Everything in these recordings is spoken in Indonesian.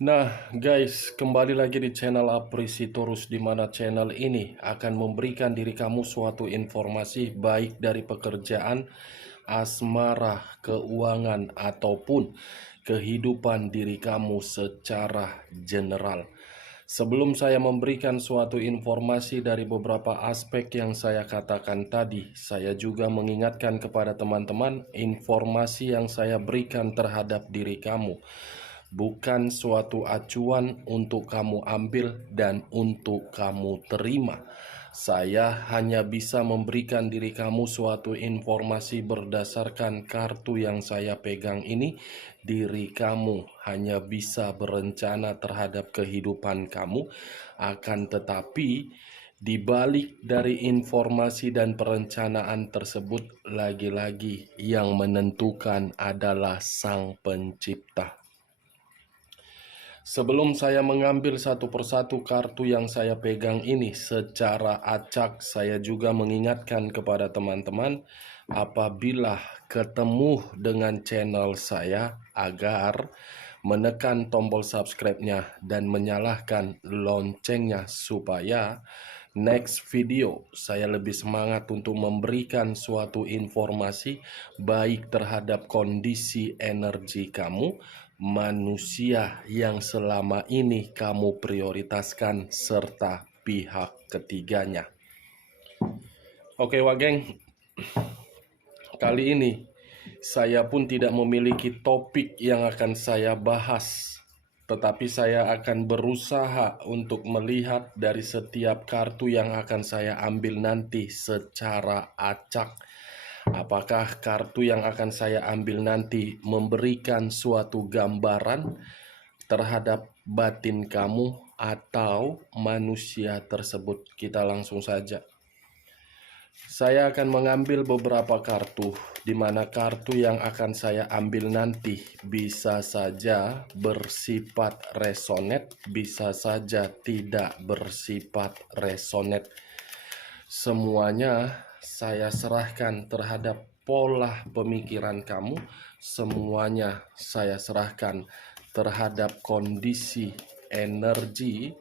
Nah, guys, kembali lagi di channel Aprisitorus, di mana channel ini akan memberikan diri kamu suatu informasi baik dari pekerjaan, asmara, keuangan, ataupun kehidupan diri kamu secara general. Sebelum saya memberikan suatu informasi dari beberapa aspek yang saya katakan tadi, saya juga mengingatkan kepada teman-teman informasi yang saya berikan terhadap diri kamu bukan suatu acuan untuk kamu ambil dan untuk kamu terima. Saya hanya bisa memberikan diri kamu suatu informasi berdasarkan kartu yang saya pegang ini. Diri kamu hanya bisa berencana terhadap kehidupan kamu, akan tetapi di balik dari informasi dan perencanaan tersebut, lagi-lagi yang menentukan adalah Sang Pencipta. Sebelum saya mengambil satu persatu kartu yang saya pegang ini secara acak, saya juga mengingatkan kepada teman-teman apabila ketemu dengan channel saya agar menekan tombol subscribe-nya dan menyalakan loncengnya supaya next video saya lebih semangat untuk memberikan suatu informasi baik terhadap kondisi energi kamu, manusia yang selama ini kamu prioritaskan, serta pihak ketiganya. Oke, Wageng, kali ini saya pun tidak memiliki topik yang akan saya bahas, tetapi saya akan berusaha untuk melihat dari setiap kartu yang akan saya ambil nanti secara acak. Apakah kartu yang akan saya ambil nanti memberikan suatu gambaran terhadap batin kamu atau manusia tersebut? Kita langsung saja. Saya akan mengambil beberapa kartu, di mana kartu yang akan saya ambil nanti bisa saja bersifat resonet, bisa saja tidak bersifat resonet. Semuanya saya serahkan terhadap pola pemikiran kamu, semuanya saya serahkan terhadap kondisi energi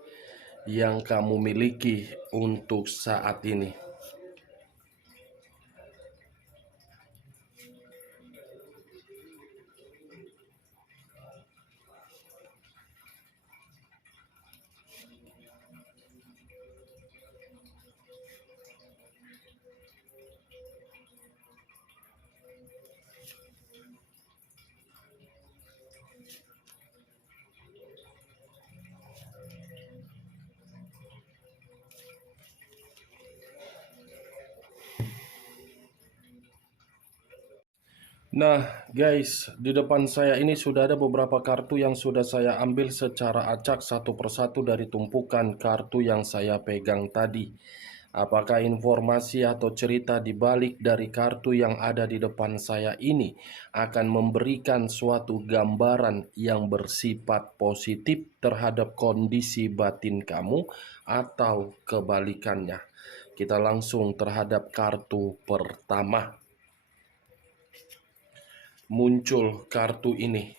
yang kamu miliki untuk saat ini. Nah, guys, di depan saya ini sudah ada beberapa kartu yang sudah saya ambil secara acak satu persatu dari tumpukan kartu yang saya pegang tadi. Apakah informasi atau cerita di balik dari kartu yang ada di depan saya ini akan memberikan suatu gambaran yang bersifat positif terhadap kondisi batin kamu atau kebalikannya? Kita langsung terhadap kartu pertama. Muncul kartu ini.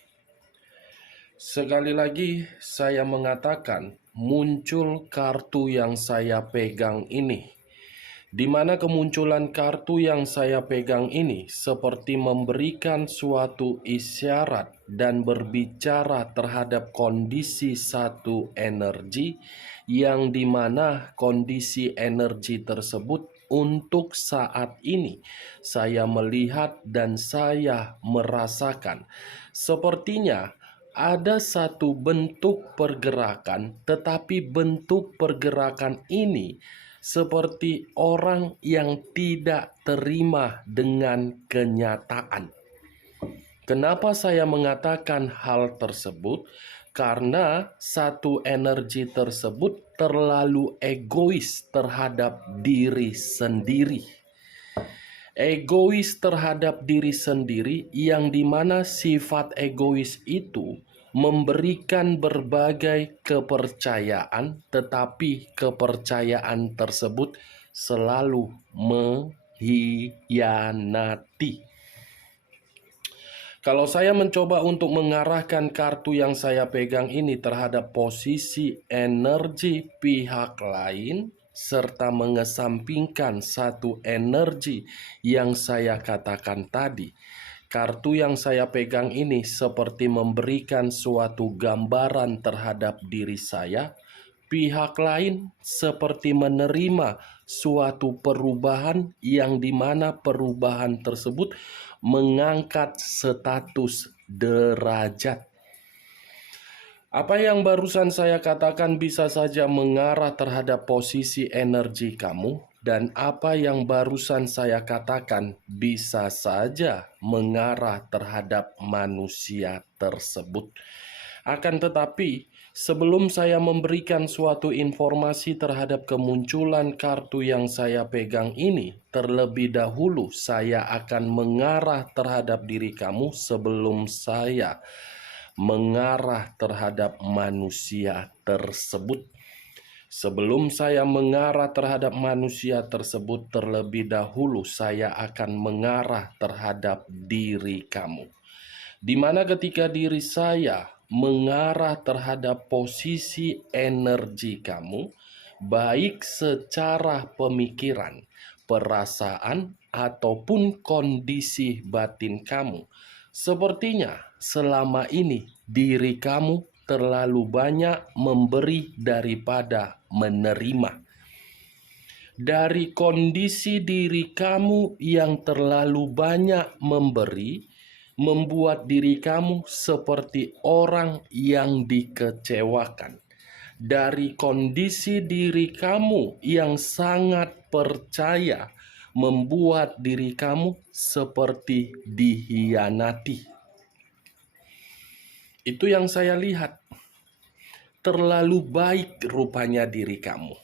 Sekali lagi saya mengatakan muncul kartu yang saya pegang ini, di mana kemunculan kartu yang saya pegang ini seperti memberikan suatu isyarat dan berbicara terhadap kondisi satu energi, yang dimana kondisi energi tersebut untuk saat ini saya melihat dan saya merasakan sepertinya ada satu bentuk pergerakan, tetapi bentuk pergerakan ini seperti orang yang tidak terima dengan kenyataan. Kenapa saya mengatakan hal tersebut? Karena satu energi tersebut terlalu egois terhadap diri sendiri. Egois terhadap diri sendiri, yang dimana sifat egois itu memberikan berbagai kepercayaan, tetapi kepercayaan tersebut selalu mengkhianati. Kalau saya mencoba untuk mengarahkan kartu yang saya pegang ini terhadap posisi energi pihak lain, serta mengesampingkan satu energi yang saya katakan tadi, kartu yang saya pegang ini seperti memberikan suatu gambaran terhadap diri saya. Pihak lain seperti menerima suatu perubahan yang dimana perubahan tersebut mengangkat status derajat. Apa yang barusan saya katakan bisa saja mengarah terhadap posisi energi kamu, dan apa yang barusan saya katakan bisa saja mengarah terhadap manusia tersebut. Akan tetapi, sebelum saya memberikan suatu informasi terhadap kemunculan kartu yang saya pegang ini, terlebih dahulu saya akan mengarah terhadap diri kamu sebelum saya mengarah terhadap manusia tersebut. Sebelum saya mengarah terhadap manusia tersebut, terlebih dahulu saya akan mengarah terhadap diri kamu. Di mana ketika diri saya mengarah terhadap posisi energi kamu, baik secara pemikiran, perasaan, ataupun kondisi batin kamu, sepertinya selama ini diri kamu terlalu banyak memberi daripada menerima. Dari kondisi diri kamu yang terlalu banyak memberi, membuat diri kamu seperti orang yang dikecewakan. Dari kondisi diri kamu yang sangat percaya, membuat diri kamu seperti dihianati. Itu yang saya lihat. Terlalu baik rupanya diri kamu.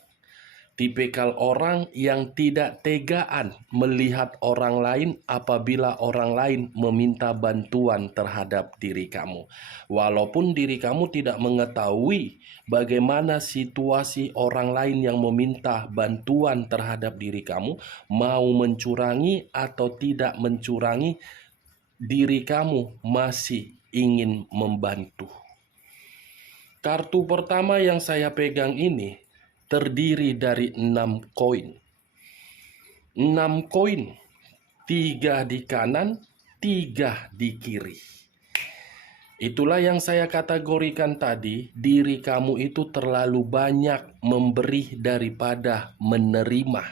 Tipikal orang yang tidak tegaan melihat orang lain apabila orang lain meminta bantuan terhadap diri kamu. Walaupun diri kamu tidak mengetahui bagaimana situasi orang lain yang meminta bantuan terhadap diri kamu, mau mencurangi atau tidak mencurangi, diri kamu masih ingin membantu. Kartu pertama yang saya pegang ini terdiri dari 6 koin. 6 koin, 3 di kanan, 3 di kiri. Itulah yang saya kategorikan tadi, diri kamu itu terlalu banyak memberi daripada menerima.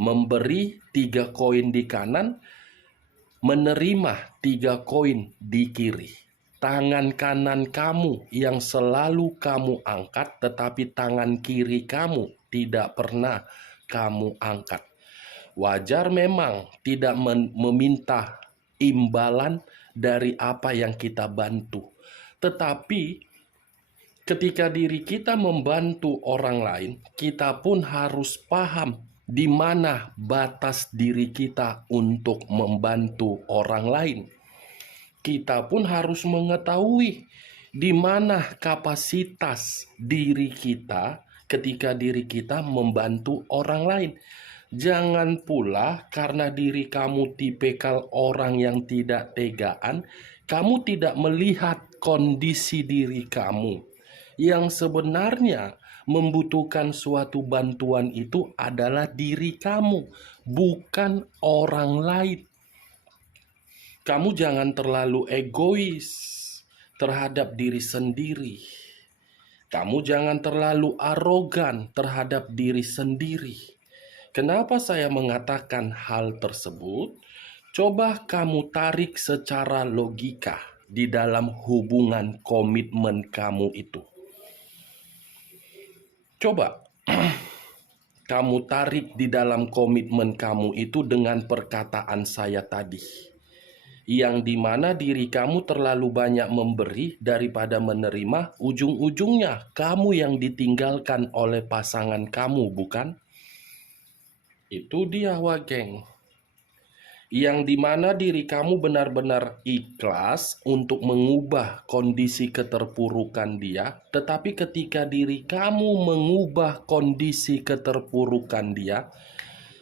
Memberi 3 koin di kanan, menerima 3 koin di kiri. Tangan kanan kamu yang selalu kamu angkat, tetapi tangan kiri kamu tidak pernah kamu angkat. Wajar memang tidak meminta imbalan dari apa yang kita bantu. Tetapi ketika diri kita membantu orang lain, kita pun harus paham di mana batas diri kita untuk membantu orang lain. Kita pun harus mengetahui di mana kapasitas diri kita ketika diri kita membantu orang lain. Jangan pula karena diri kamu tipikal orang yang tidak tegaan, kamu tidak melihat kondisi diri kamu. Yang sebenarnya membutuhkan suatu bantuan itu adalah diri kamu, bukan orang lain. Kamu jangan terlalu egois terhadap diri sendiri. Kamu jangan terlalu arogan terhadap diri sendiri. Kenapa saya mengatakan hal tersebut? Coba kamu tarik secara logika di dalam hubungan komitmen kamu itu. Coba kamu tarik di dalam komitmen kamu itu dengan perkataan saya tadi, yang dimana diri kamu terlalu banyak memberi daripada menerima, ujung-ujungnya kamu yang ditinggalkan oleh pasangan kamu, bukan? Itu dia, Wageng. Yang dimana diri kamu benar-benar ikhlas untuk mengubah kondisi keterpurukan dia, tetapi ketika diri kamu mengubah kondisi keterpurukan dia,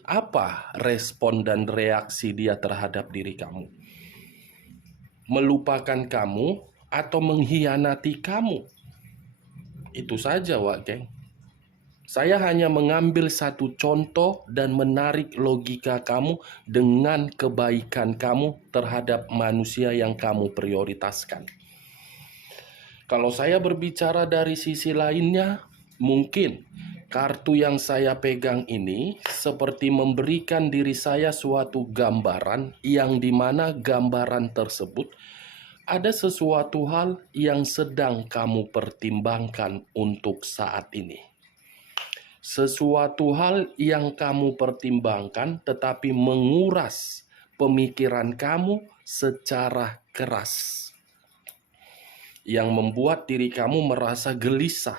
apa respon dan reaksi dia terhadap diri kamu? melupakan kamu atau mengkhianati kamu. Itu saja, Wak Geng. Saya hanya mengambil satu contoh dan menarik logika kamu dengan kebaikan kamu terhadap manusia yang kamu prioritaskan. Kalau saya berbicara dari sisi lainnya, mungkin kartu yang saya pegang ini seperti memberikan diri saya suatu gambaran yang dimana gambaran tersebut ada sesuatu hal yang sedang kamu pertimbangkan untuk saat ini. Sesuatu hal yang kamu pertimbangkan tetapi menguras pemikiran kamu secara keras. Yang membuat diri kamu merasa gelisah,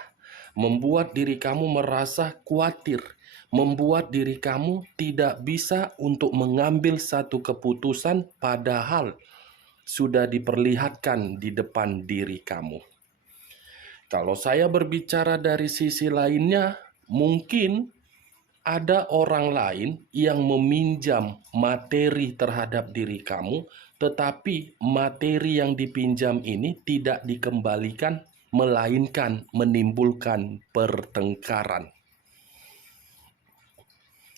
membuat diri kamu merasa khawatir, membuat diri kamu tidak bisa untuk mengambil satu keputusan padahal sudah diperlihatkan di depan diri kamu. Kalau saya berbicara dari sisi lainnya, mungkin ada orang lain yang meminjam materi terhadap diri kamu, tetapi materi yang dipinjam ini tidak dikembalikan, melainkan menimbulkan pertengkaran.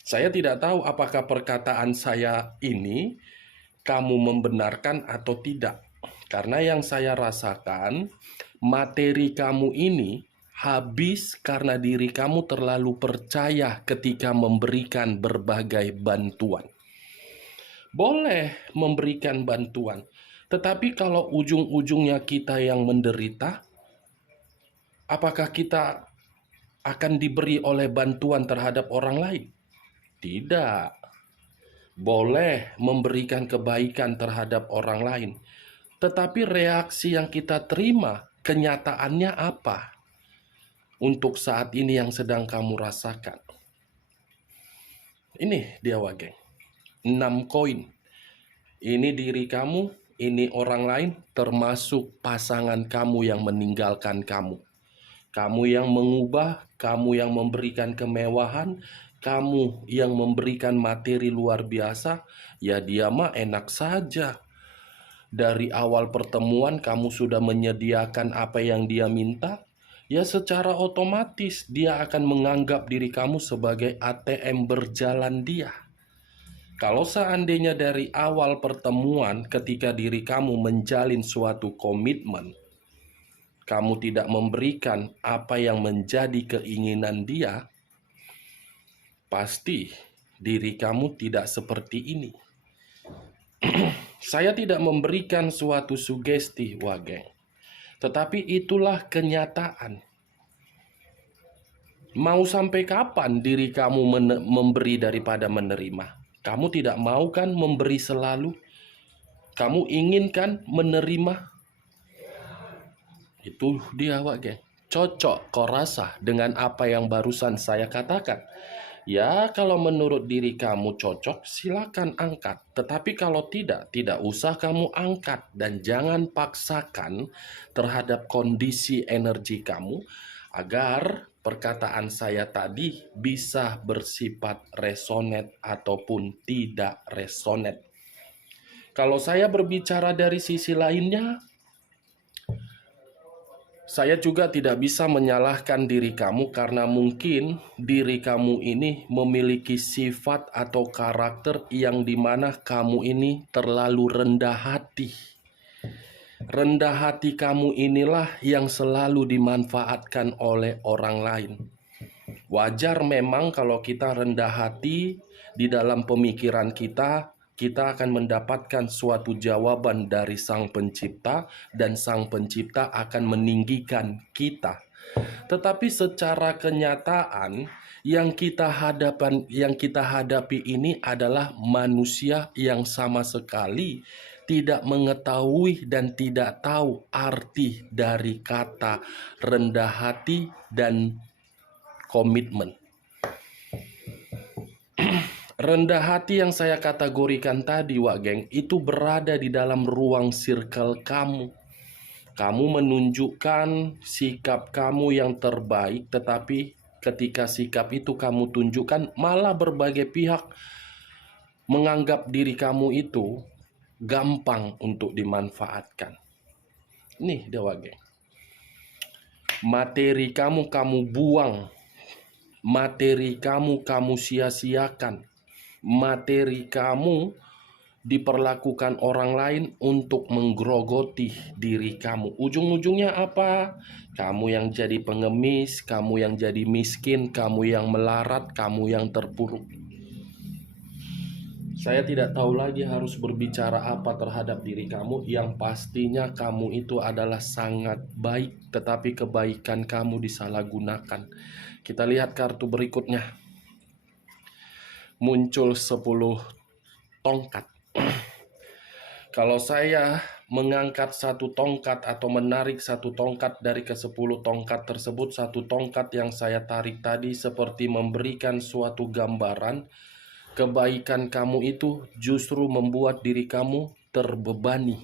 Saya tidak tahu apakah perkataan saya ini kamu membenarkan atau tidak. Karena yang saya rasakan, materi kamu ini habis karena diri kamu terlalu percaya ketika memberikan berbagai bantuan. Boleh memberikan bantuan, tetapi kalau ujung-ujungnya kita yang menderita, apakah kita akan diberi oleh bantuan terhadap orang lain? Tidak. Boleh memberikan kebaikan terhadap orang lain, tetapi reaksi yang kita terima, kenyataannya apa? Untuk saat ini yang sedang kamu rasakan. Ini dia, Wak Geng. 6 koin. Ini diri kamu, ini orang lain, termasuk pasangan kamu yang meninggalkan kamu. Kamu yang mengubah, kamu yang memberikan kemewahan, kamu yang memberikan materi luar biasa, ya dia mah enak saja. Dari awal pertemuan kamu sudah menyediakan apa yang dia minta, ya secara otomatis dia akan menganggap diri kamu sebagai ATM berjalan dia. Kalau seandainya dari awal pertemuan ketika diri kamu menjalin suatu komitmen, kamu tidak memberikan apa yang menjadi keinginan dia, pasti diri kamu tidak seperti ini. Saya tidak memberikan suatu sugesti, Wak Geng. Tetapi itulah kenyataan. Mau sampai kapan diri kamu memberi daripada menerima? Kamu tidak mau kan memberi selalu? Kamu ingin kan menerima? Itu dia, Wak Geng. Cocok kau rasa dengan apa yang barusan saya katakan? Ya, kalau menurut diri kamu cocok, silakan angkat. Tetapi kalau tidak usah kamu angkat. Dan jangan paksakan terhadap kondisi energi kamu agar perkataan saya tadi bisa bersifat resonate ataupun tidak resonate. Kalau saya berbicara dari sisi lainnya, saya juga tidak bisa menyalahkan diri kamu karena mungkin diri kamu ini memiliki sifat atau karakter yang dimana kamu ini terlalu rendah hati. Rendah hati kamu inilah yang selalu dimanfaatkan oleh orang lain. Wajar memang kalau kita rendah hati di dalam pemikiran kita akan mendapatkan suatu jawaban dari Sang Pencipta dan Sang Pencipta akan meninggikan kita. Tetapi secara kenyataan yang kita hadapi ini adalah manusia yang sama sekali tidak mengetahui dan tidak tahu arti dari kata rendah hati dan komitmen. Rendah hati yang saya kategorikan tadi, Wak Geng, itu berada di dalam ruang circle kamu. Kamu menunjukkan sikap kamu yang terbaik, tetapi ketika sikap itu kamu tunjukkan, malah berbagai pihak menganggap diri kamu itu gampang untuk dimanfaatkan. Nih Dewa Geng, materi kamu buang, materi kamu sia-siakan, materi kamu diperlakukan orang lain untuk menggerogoti diri kamu. Ujung-ujungnya apa? Kamu yang jadi pengemis, kamu yang jadi miskin, kamu yang melarat, kamu yang terpuruk. Saya tidak tahu lagi harus berbicara apa terhadap diri kamu. Yang pastinya kamu itu adalah sangat baik, tetapi kebaikan kamu disalahgunakan. Kita lihat kartu berikutnya. Muncul 10 tongkat. Kalau saya mengangkat satu tongkat atau menarik satu tongkat dari ke-10 tongkat tersebut, satu tongkat yang saya tarik tadi seperti memberikan suatu gambaran. Kebaikan kamu itu justru membuat diri kamu terbebani.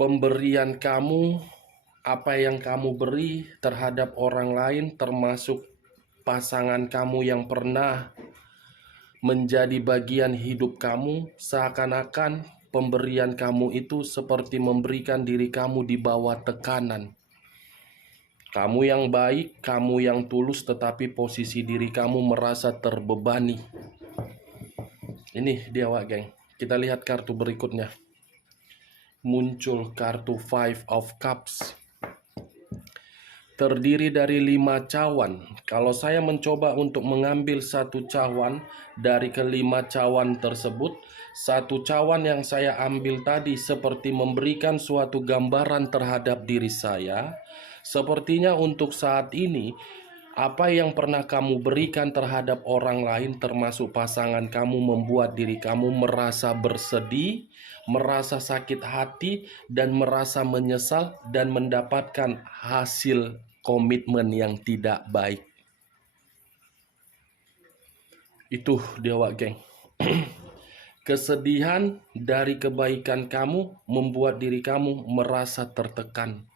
Pemberian kamu, apa yang kamu beri terhadap orang lain, termasuk pasangan kamu yang pernah menjadi bagian hidup kamu, seakan-akan pemberian kamu itu seperti memberikan diri kamu di bawah tekanan. Kamu yang baik, kamu yang tulus, tetapi posisi diri kamu merasa terbebani. Ini dia Wak Geng. Kita lihat kartu berikutnya. Muncul kartu Five of Cups. Terdiri dari 5 cawan. Kalau saya mencoba untuk mengambil satu cawan dari ke-5 cawan tersebut, satu cawan yang saya ambil tadi seperti memberikan suatu gambaran terhadap diri saya. Sepertinya untuk saat ini, apa yang pernah kamu berikan terhadap orang lain, termasuk pasangan kamu, membuat diri kamu merasa bersedih, merasa sakit hati, dan merasa menyesal, dan mendapatkan hasil komitmen yang tidak baik. Itu dia Wak Geng. Kesedihan dari kebaikan kamu membuat diri kamu merasa tertekan.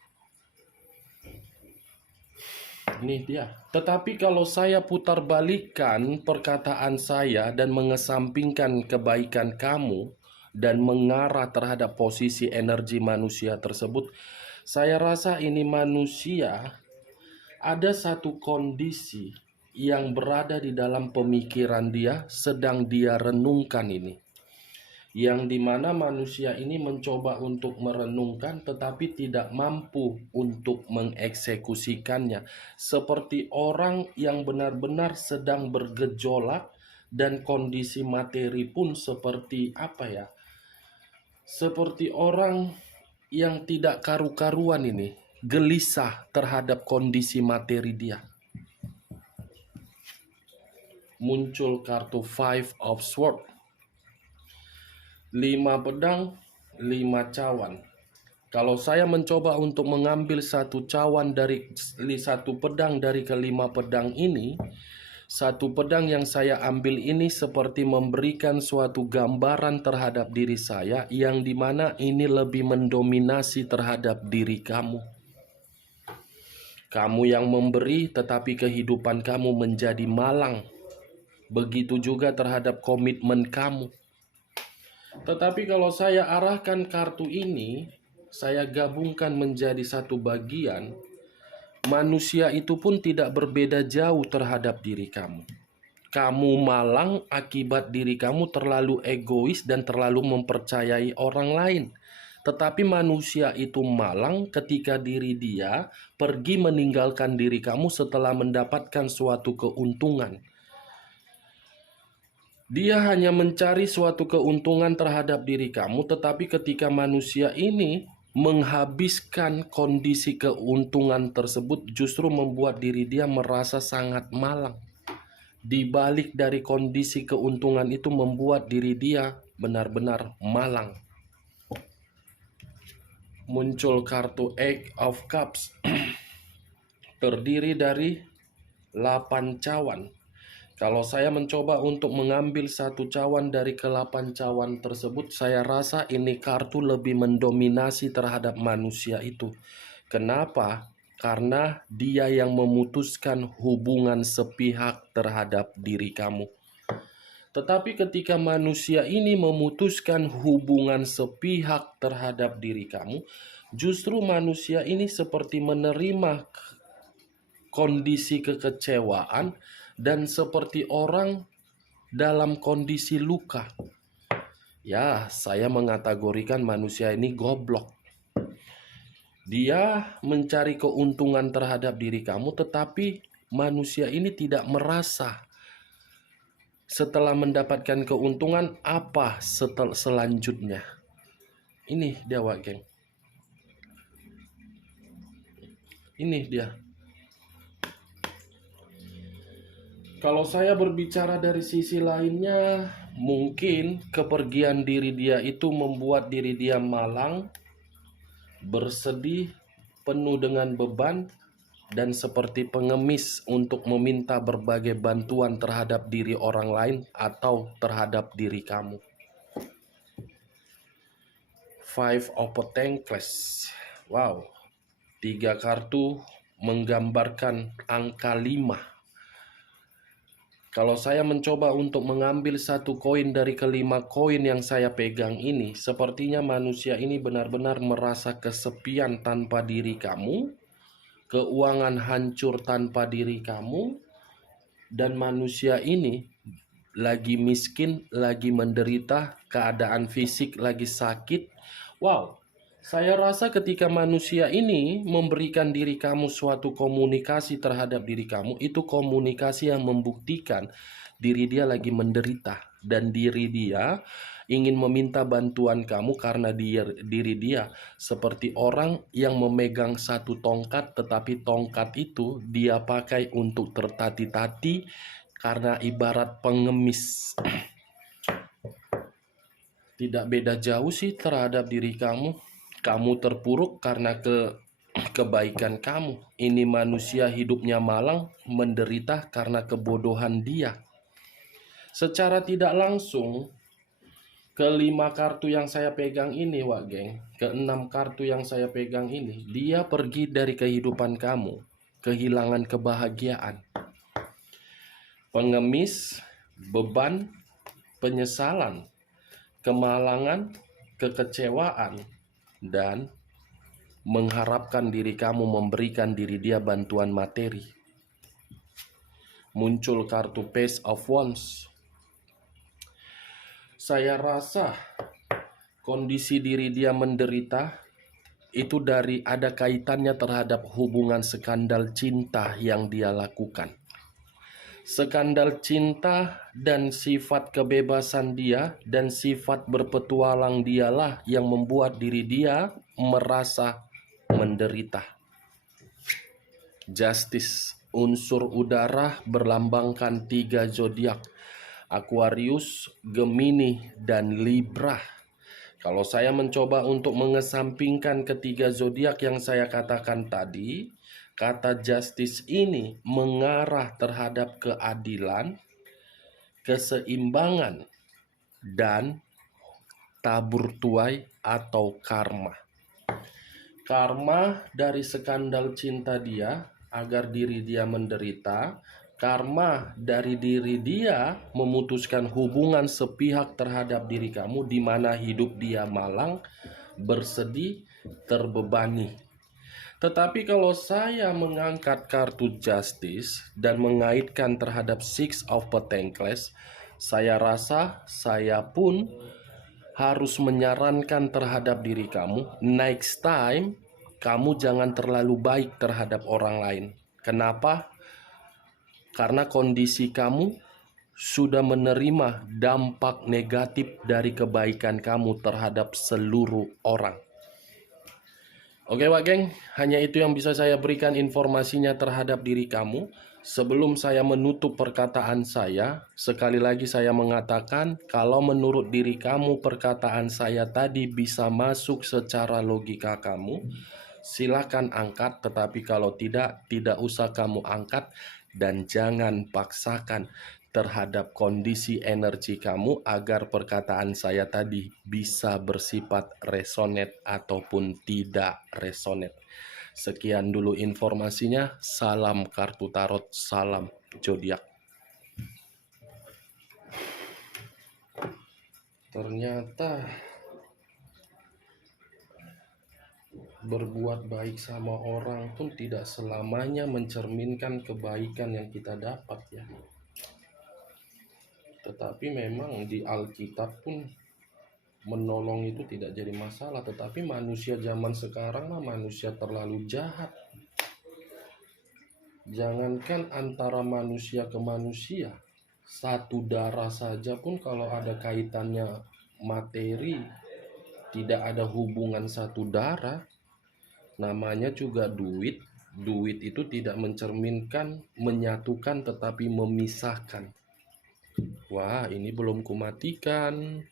Ini dia. Tetapi kalau saya putar balikan perkataan saya dan mengesampingkan kebaikan kamu dan mengarah terhadap posisi energi manusia tersebut, saya rasa ini manusia ada satu kondisi yang berada di dalam pemikiran dia, sedang dia renungkan ini. Yang dimana manusia ini mencoba untuk merenungkan tetapi tidak mampu untuk mengeksekusikannya. Seperti orang yang benar-benar sedang bergejolak dan kondisi materi pun seperti apa ya? Seperti orang yang tidak karu-karuan ini, gelisah terhadap kondisi materi dia. Muncul kartu Five of Swords. 5 pedang, 5 cawan. Kalau saya mencoba untuk mengambil satu cawan dari satu pedang dari ke-5 pedang ini, satu pedang yang saya ambil ini seperti memberikan suatu gambaran terhadap diri saya, yang dimana ini lebih mendominasi terhadap diri kamu. Kamu yang memberi, tetapi kehidupan kamu menjadi malang. Begitu juga terhadap komitmen kamu. Tetapi kalau saya arahkan kartu ini, saya gabungkan menjadi satu bagian, manusia itu pun tidak berbeda jauh terhadap diri kamu. Kamu malang akibat diri kamu terlalu egois dan terlalu mempercayai orang lain. Tetapi manusia itu malang ketika diri dia pergi meninggalkan diri kamu setelah mendapatkan suatu keuntungan. Dia hanya mencari suatu keuntungan terhadap diri kamu, tetapi ketika manusia ini menghabiskan kondisi keuntungan tersebut, justru membuat diri dia merasa sangat malang. Di balik dari kondisi keuntungan itu membuat diri dia benar-benar malang. Muncul kartu Eight of Cups. Terdiri dari 8 cawan. Kalau saya mencoba untuk mengambil satu cawan dari ke-8 cawan tersebut, saya rasa ini kartu lebih mendominasi terhadap manusia itu. Kenapa? Karena dia yang memutuskan hubungan sepihak terhadap diri kamu. Tetapi ketika manusia ini memutuskan hubungan sepihak terhadap diri kamu, justru manusia ini seperti menerima kondisi kekecewaan dan seperti orang dalam kondisi luka. Ya, saya mengategorikan manusia ini goblok. Dia mencari keuntungan terhadap diri kamu, tetapi manusia ini tidak merasa setelah mendapatkan keuntungan apa selanjutnya. Ini dia, Wak Geng. Ini dia. Kalau saya berbicara dari sisi lainnya, mungkin kepergian diri dia itu membuat diri dia malang, bersedih, penuh dengan beban, dan seperti pengemis untuk meminta berbagai bantuan terhadap diri orang lain atau terhadap diri kamu. Five of Pentacles. Wow. 3 kartu menggambarkan angka 5. Kalau saya mencoba untuk mengambil satu koin dari kelima koin yang saya pegang ini, sepertinya manusia ini benar-benar merasa kesepian tanpa diri kamu, keuangan hancur tanpa diri kamu, dan manusia ini lagi miskin, lagi menderita, keadaan fisik lagi sakit. Wow, saya rasa ketika manusia ini memberikan diri kamu suatu komunikasi terhadap diri kamu, itu komunikasi yang membuktikan diri dia lagi menderita dan diri dia ingin meminta bantuan kamu karena diri dia seperti orang yang memegang satu tongkat, tetapi tongkat itu dia pakai untuk tertati-tati karena ibarat pengemis. Tidak beda jauh sih terhadap diri kamu. Kamu terpuruk karena kebaikan kamu. Ini manusia hidupnya malang, menderita karena kebodohan dia. Secara tidak langsung, kelima kartu yang saya pegang ini, Wak Geng, keenam kartu yang saya pegang ini, dia pergi dari kehidupan kamu, kehilangan kebahagiaan, pengemis, beban, penyesalan, kemalangan, kekecewaan, dan mengharapkan diri kamu memberikan diri dia bantuan materi. Muncul kartu Page of Wands. Saya rasa kondisi diri dia menderita itu ada kaitannya terhadap hubungan skandal cinta yang dia lakukan. Skandal cinta dan sifat kebebasan dia dan sifat berpetualang dialah yang membuat diri dia merasa menderita. Justice, unsur udara berlambangkan 3 zodiak, Aquarius, Gemini, dan Libra. Kalau saya mencoba untuk mengesampingkan ketiga zodiak yang saya katakan tadi, kata justice ini mengarah terhadap keadilan, keseimbangan, dan tabur tuai atau karma. Karma dari skandal cinta dia agar diri dia menderita. Karma dari diri dia memutuskan hubungan sepihak terhadap diri kamu, di mana hidup dia malang, bersedih, terbebani. Tetapi kalau saya mengangkat kartu Justice dan mengaitkan terhadap Six of Pentacles, saya rasa saya pun harus menyarankan terhadap diri kamu, next time kamu jangan terlalu baik terhadap orang lain. Kenapa? Karena kondisi kamu sudah menerima dampak negatif dari kebaikan kamu terhadap seluruh orang. Oke Wak Geng, hanya itu yang bisa saya berikan informasinya terhadap diri kamu. Sebelum saya menutup perkataan saya, sekali lagi saya mengatakan kalau menurut diri kamu perkataan saya tadi bisa masuk secara logika kamu, silakan angkat, tetapi kalau tidak usah kamu angkat. Dan jangan paksakan terhadap kondisi energi kamu agar perkataan saya tadi bisa bersifat resonate ataupun tidak resonate. Sekian dulu informasinya. Salam kartu tarot, salam zodiak. Ternyata berbuat baik sama orang pun tidak selamanya mencerminkan kebaikan yang kita dapat ya. Tetapi memang di Alkitab pun menolong itu tidak jadi masalah. Tetapi manusia zaman sekarang mah manusia terlalu jahat. Jangankan antara manusia ke manusia, satu darah saja pun kalau ada kaitannya materi, tidak ada hubungan satu darah, namanya juga duit. Duit itu tidak mencerminkan menyatukan tetapi memisahkan. Wah, ini belum kumatikan.